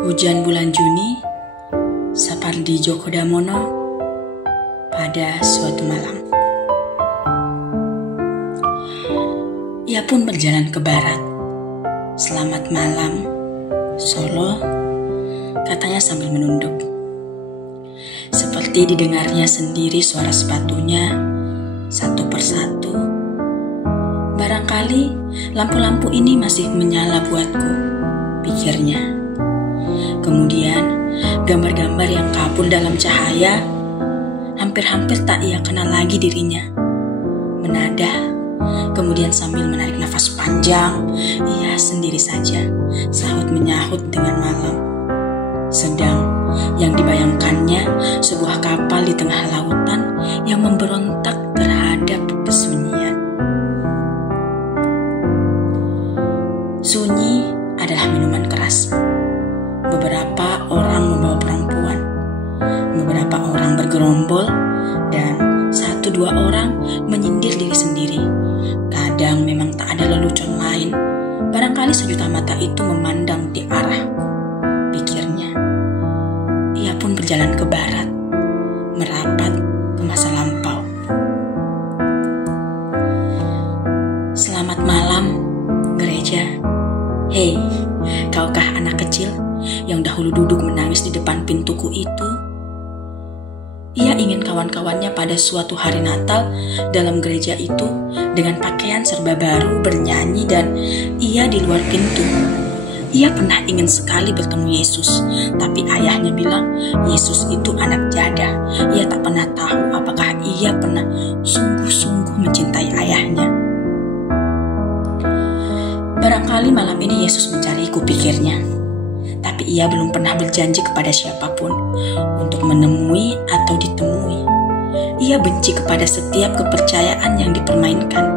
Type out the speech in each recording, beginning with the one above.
Hujan bulan Juni, Sapardi Djoko Damono, pada suatu malam. Ia pun berjalan ke barat. Selamat malam, Solo, katanya sambil menunduk. Seperti didengarnya sendiri suara sepatunya, satu persatu. Barangkali lampu-lampu ini masih menyala buatku, pikirnya. Kemudian gambar-gambar yang kabur dalam cahaya hampir-hampir tak ia kenal lagi dirinya. Menadah, kemudian sambil menarik nafas panjang, ia sendiri saja sahut menyahut dengan malam. Sedang yang dibayangkannya sebuah kapal di tengah lautan yang memberontak terhadap kesunyian. Sunyi adalah minuman keras. Beberapa orang membawa perempuan, beberapa orang bergerombol, dan 1-2 orang menyindir diri sendiri. Kadang memang tak ada lelucon lain, barangkali sejuta mata itu memandang di arahku, pikirnya. Ia pun berjalan ke barat, merapat ke masa lampau. Selamat malam, gereja. Hei, kaukah anak kecil yang dahulu duduk menangis di depan pintuku itu? Ia ingin kawan-kawannya pada suatu hari Natal dalam gereja itu dengan pakaian serba baru bernyanyi, dan ia di luar pintu. Ia pernah ingin sekali bertemu Yesus, tapi ayahnya bilang Yesus itu anak jada. Ia tak pernah tahu apakah ia pernah sungguh-sungguh mencintai ayahnya. Barangkali malam ini Yesus mencariku, pikirnya. Tapi ia belum pernah berjanji kepada siapapun untuk menemui atau ditemui. Ia benci kepada setiap kepercayaan yang dipermainkan.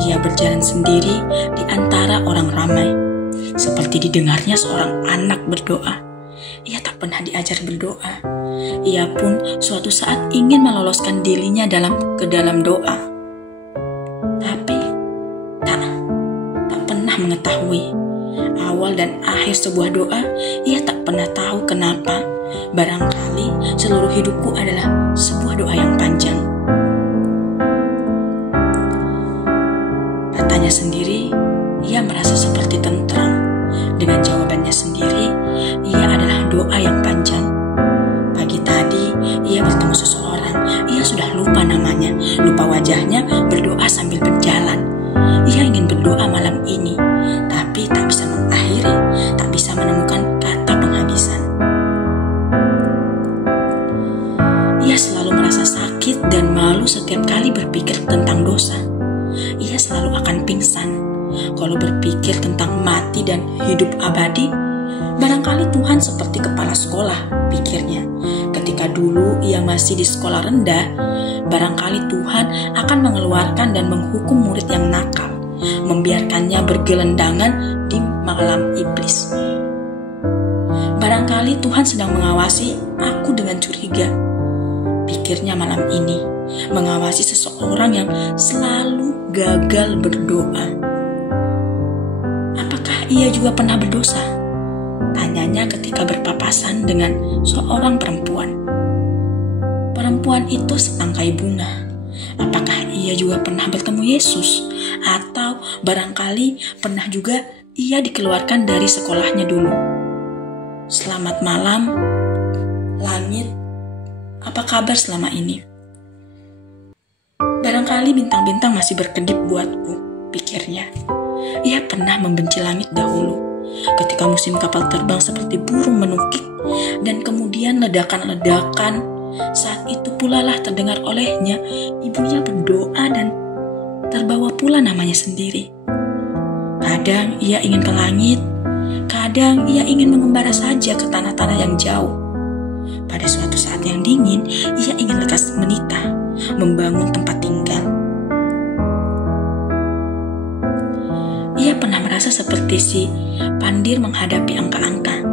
Ia berjalan sendiri di antara orang ramai. Seperti didengarnya seorang anak berdoa. Ia tak pernah diajar berdoa. Ia pun suatu saat ingin meloloskan dirinya ke dalam doa. Tapi tak pernah mengetahui awal dan akhir sebuah doa. Ia tak pernah tahu kenapa. Barangkali seluruh hidupku adalah sebuah doa yang panjang. Katanya sendiri, ia merasa seperti tentram. Dengan jawabannya sendiri, ia adalah doa yang panjang. Pagi tadi, ia bertemu seseorang. Ia sudah lupa namanya, lupa wajahnya, berdoa sambil berjalan. Ia ingin berdoa malam ini, tapi tak bisa mengakhiri, tak bisa menemukan kata penghabisan. Ia selalu merasa sakit dan malu setiap kali berpikir tentang dosa. Ia selalu akan pingsan kalau berpikir tentang mati dan hidup abadi. Barangkali Tuhan seperti kepala sekolah, pikirnya. Ketika dulu ia masih di sekolah rendah, barangkali Tuhan akan mengeluarkan dan menghukum murid yang nakal, membiarkannya bergelendangan di malam iblis. Barangkali Tuhan sedang mengawasi aku dengan curiga, pikirnya malam ini, mengawasi seseorang yang selalu gagal berdoa. Apakah ia juga pernah berdosa? Tanyanya ketika berpapasan dengan seorang perempuan. Perempuan itu setangkai bunga. Apakah ia juga pernah bertemu Yesus? Atau barangkali pernah juga ia dikeluarkan dari sekolahnya dulu? Selamat malam, langit. Apa kabar selama ini? Barangkali bintang-bintang masih berkedip buatku, pikirnya. Ia pernah membenci langit dahulu, ketika musim kapal terbang seperti burung menukik, dan kemudian ledakan-ledakan. Saat itu pula lah terdengar olehnya ibunya berdoa dan terbawa pula namanya sendiri. Kadang ia ingin ke langit, kadang ia ingin mengembara saja ke tanah-tanah yang jauh. Pada suatu saat yang dingin, ia ingin lekas menikah, membangun tempat tinggal. Ia pernah merasa seperti si Pandir menghadapi angka-angka.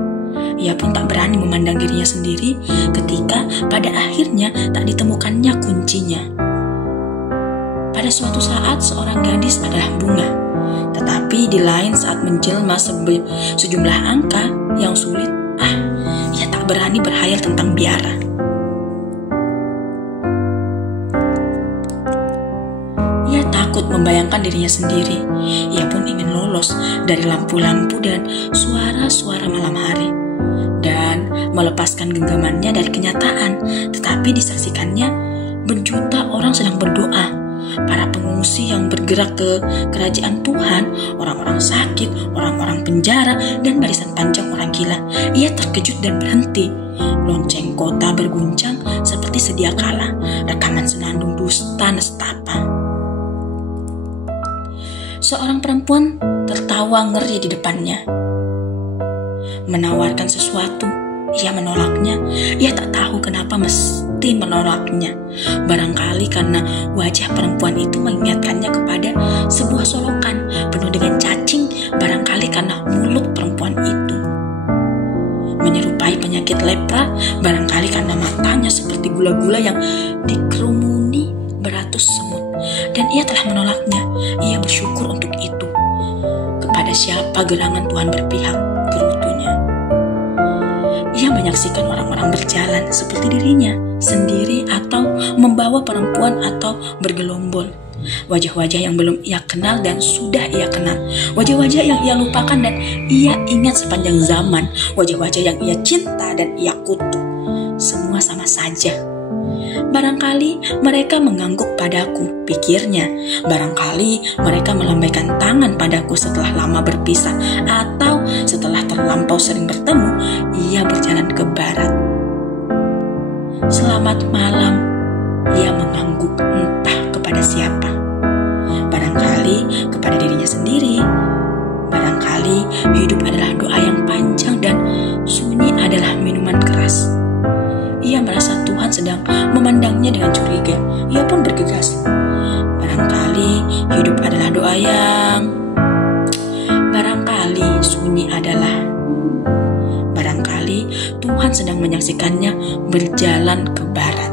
Ia pun tak berani memandang dirinya sendiri ketika pada akhirnya tak ditemukannya kuncinya. Pada suatu saat seorang gadis adalah bunga, tetapi di lain saat menjelma sejumlah angka yang sulit Ia tak berani berhayal tentang biara. Ia takut membayangkan dirinya sendiri. Ia pun ingin lolos dari lampu-lampu dan suara-suara malam hari, dan melepaskan genggamannya dari kenyataan. Tetapi disaksikannya berjuta orang sedang berdoa. Para pengungsi yang bergerak ke kerajaan Tuhan, orang-orang sakit, orang-orang penjara, dan barisan panjang orang gila. Ia terkejut dan berhenti. Lonceng kota berguncang seperti sedia kala. Rekaman senandung dusta nestapa. Seorang perempuan tertawa ngeri di depannya, menawarkan sesuatu. Ia menolaknya. Ia tak tahu kenapa mesti menolaknya. Barangkali karena wajah perempuan itu mengingatkannya kepada sebuah solokan penuh dengan cacing. Barangkali karena mulut perempuan itu menyerupai penyakit lepra. Barangkali karena matanya seperti gula-gula yang dikerumuni beratus semut. Dan ia telah menolaknya. Ia bersyukur untuk itu. Kepada siapa gerangan Tuhan berpihak, gerutunya. Ia menyaksikan orang-orang berjalan seperti dirinya sendiri, atau membawa perempuan, atau bergelombol. Wajah-wajah yang belum ia kenal dan sudah ia kenal. Wajah-wajah yang ia lupakan dan ia ingat sepanjang zaman. Wajah-wajah yang ia cinta dan ia kutuk. Semua sama saja. Barangkali mereka mengangguk padaku, pikirnya. Barangkali mereka melambaikan tangan padaku setelah lama berpisah, atau setelah terlampau sering bertemu. Ia berjalan ke barat. Selamat malam, ia mengangguk, entah kepada siapa. Barangkali kepada dirinya sendiri. Barangkali hidup adalah doa yang panjang dan sunyi adalah minuman keras. Ia merasa Tuhan sedang memandangnya dengan curiga. Ia pun bergegas. Barangkali hidup adalah doa yang... Barangkali sunyi adalah... Barangkali Tuhan sedang menyaksikannya berjalan ke barat.